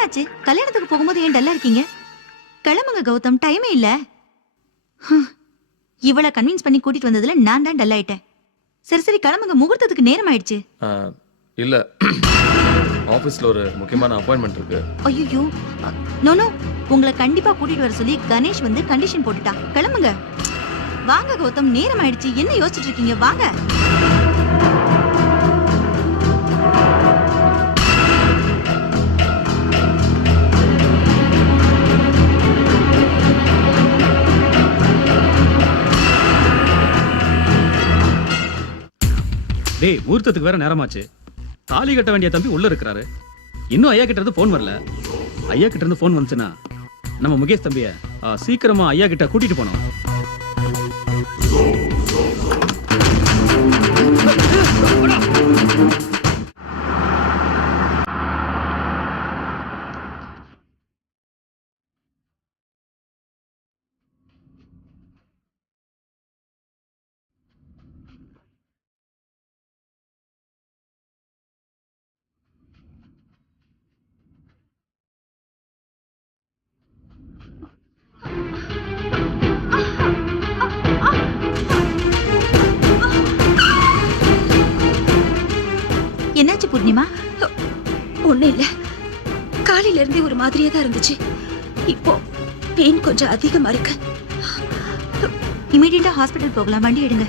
என்னாச்சு? கல்யாணத்துக்கு போகும்போது ஏன் டல்லா இருக்கீங்க? கிளம்புங்க கௌதம், டைமே இல்ல. இவளை கன்வின்ஸ் பண்ணி கூட்டிட்டு வந்ததுல நான் தான் டல் ஆயிட்டேன். சரி சரி கிளம்புங்க, முகூர்த்தத்துக்கு நேரம் ஆயிடுச்சு. இல்ல ஆபீஸ்ல ஒரு முக்கியமான அப்பாயின்மெண்ட் இருக்கு. ஐயோ நோ நோ, உங்களை கண்டிப்பா கூட்டிட்டு வர சொல்லி கணேஷ் வந்து கண்டிஷன் போட்டுட்டான். கிளம்புங்க. வாங்க கௌதம், நேரம் ஆயிடுச்சு. என்ன யோசிச்சுட்டு இருக்கீங்க? வாங்க. டேய், முகூர்த்தத்துக்கு வேற நேரமாச்சு. தாலி கட்ட வேண்டிய தம்பி உள்ள இருக்கிறாரு. இன்னும் ஐயா கிட்ட இருந்து போன் வரல. ஐயா கிட்ட இருந்து போன் வந்துச்சுன்னா நம்ம முகேஷ் தம்பிய சீக்கிரமா ஐயா கிட்ட கூட்டிட்டு போனோம். என்னாச்சு பூர்ணிமா? ஒண்ணு இல்ல, காலையில இருந்தே ஒரு மாதிரியே தான் இருந்துச்சு. இப்போ பெயின் கொஞ்சம் அதிகமா இருக்கு. இமீடியட்டா ஹாஸ்பிடல் போகலாம். வண்டி எடுங்க.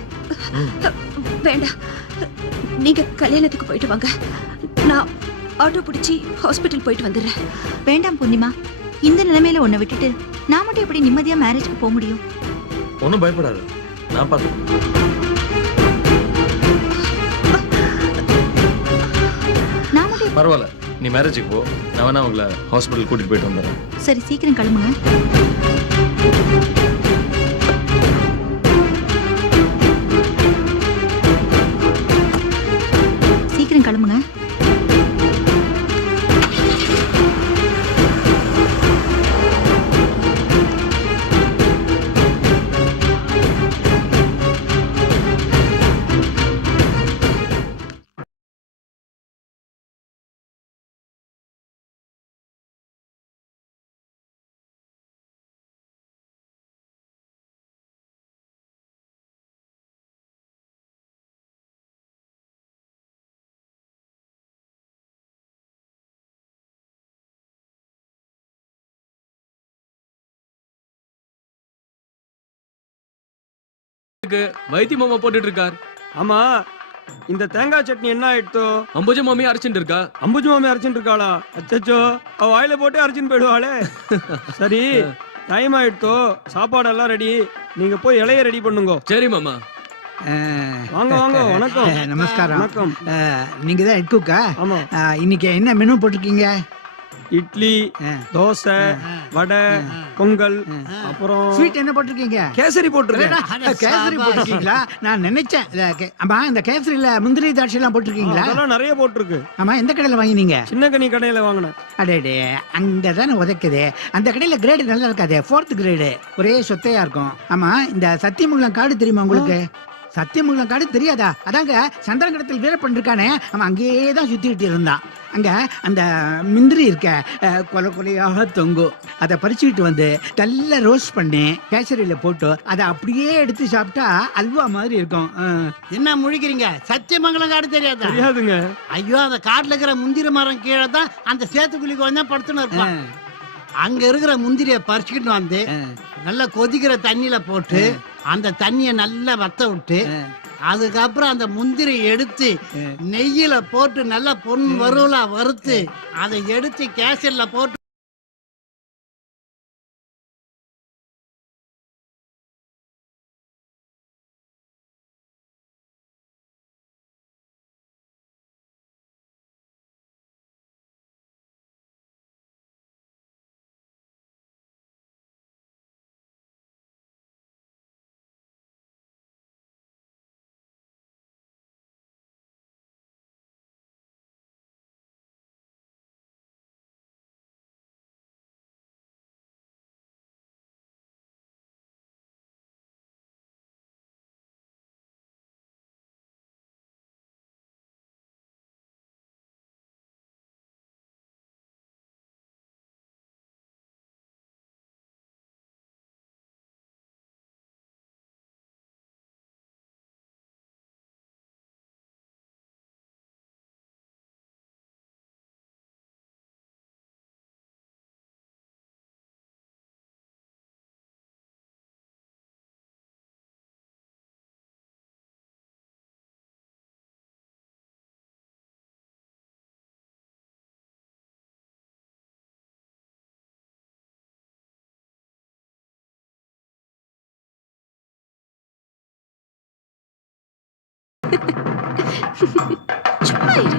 வேண்டாம், நீங்க கல்யாணத்துக்கு போயிட்டு வாங்க. நான் ஆட்டோ பிடிச்சி ஹாஸ்பிடல் போயிட்டு வந்துடுறேன். வேண்டாம் பூர்ணிமா, இந்த நிலைமையில உன்னை விட்டுட்டு நான் மட்டும் எப்படி நிம்மதியா மேரேஜ்க்கு போக முடியும்? ஒன்றும் பயப்படாது, நான் பார்த்துக்கிறேன். பரவாயில்ல, நீ மேரேஜுக்கு போ. நான் வேணா உங்களை ஹாஸ்பிட்டல் கூட்டிட்டு போயிட்டு வந்துடுறேன். சரி, சீக்கிரம் கிளம்புங்க. சீக்கிரம் கிளம்புங்க. வைத்திய மாமா போட்டுட்டு இருக்கார். ஆமா, இந்த தேங்காய் சட்னி என்ன ஆயிடுத்தோ? அம்புஜ மாமி அரைச்சுட்டு இருக்கா. அம்புஜு மாமி அரைச்சுட்டு இருக்காளா? அச்சச்சோ, அவ வாயில போட்டு அரைச்சுன்னு போயிடுவாளே. சரி, டைம் ஆயிடுத்தோ, சாப்பாடெல்லாம் ரெடி. நீங்க போய் இலைய ரெடி பண்ணுங்க. சரி மாமா. வாங்க வாங்க. வணக்கம். நமஸ்காரம். வணக்கம். நீங்க தான் ஹெட் குக்கா? ஆமா. இன்னைக்கு என்ன மெனு போட்டிருக்கீங்க? இட்லி, தோசை, வடை, பொங்கல், அப்புறம் ஸ்வீட் என்ன போட்டிருக்கீங்க? கேசரி போட்டிருக்கேன். கேசரி போட்டிருக்கீங்களா? நான் நினைச்சேன். ஆமா, இந்த கேசரியில முந்திரி திராட்சை எல்லாம் போட்டிருக்கீங்களா? அதெல்லாம் நிறைய போட்டிருக்கு. ஆமா, எந்த கடையில வாங்கினீங்க? சின்ன கனி கடையில வாங்கினேன். அடே, அங்க தானே உதைக்குது. அந்த கடையில கிரேடு நல்லா இருக்காது, 4th கிரேடு, ஒரே சொத்தையா இருக்கும். ஆமா, இந்த சத்தியமங்கலம் காடு தெரியுமா உங்களுக்கு? சத்தியமங்கலம் காடு தெரியாதா? அதாங்க சந்திரங்கடத்தில் வீரப்பன் இருக்கானே, அவன் அங்கேயே தான் சுத்திட்டு இருந்தான். அங்க அந்த முந்திரி இருக்க கொலை கொலையாக தொங்கும். அதை பறிச்சுக்கிட்டு வந்து நல்லா ரோஸ்ட் பண்ணி கேசரியில போட்டு அதை அப்படியே எடுத்து சாப்பிட்டா அல்வா மாதிரி இருக்கும். என்ன முழிக்கிறீங்க? சத்தியமங்கலம் காடு தெரியாதா? தெரியாதுங்க. ஐயோ, அந்த காட்டுல இருக்கிற முந்திரி மரம் கீழே தான் அந்த சேத்துக்குழிக்கு வந்து படுத்துன்னு இருப்பான். அங்க இருக்கிற முந்திரிய பறிச்சுக்கிட்டு வந்து நல்லா கொதிக்கிற தண்ணியில போட்டு அந்த தண்ணிய நல்லா வத்த விட்டு அதுக்கப்புறம் அந்த முந்திரி எடுத்து நெய்யில போட்டு நல்லா பொன் வறுவலா வறுத்து அதை எடுத்து கேசரில போட்டு சும்மா இரு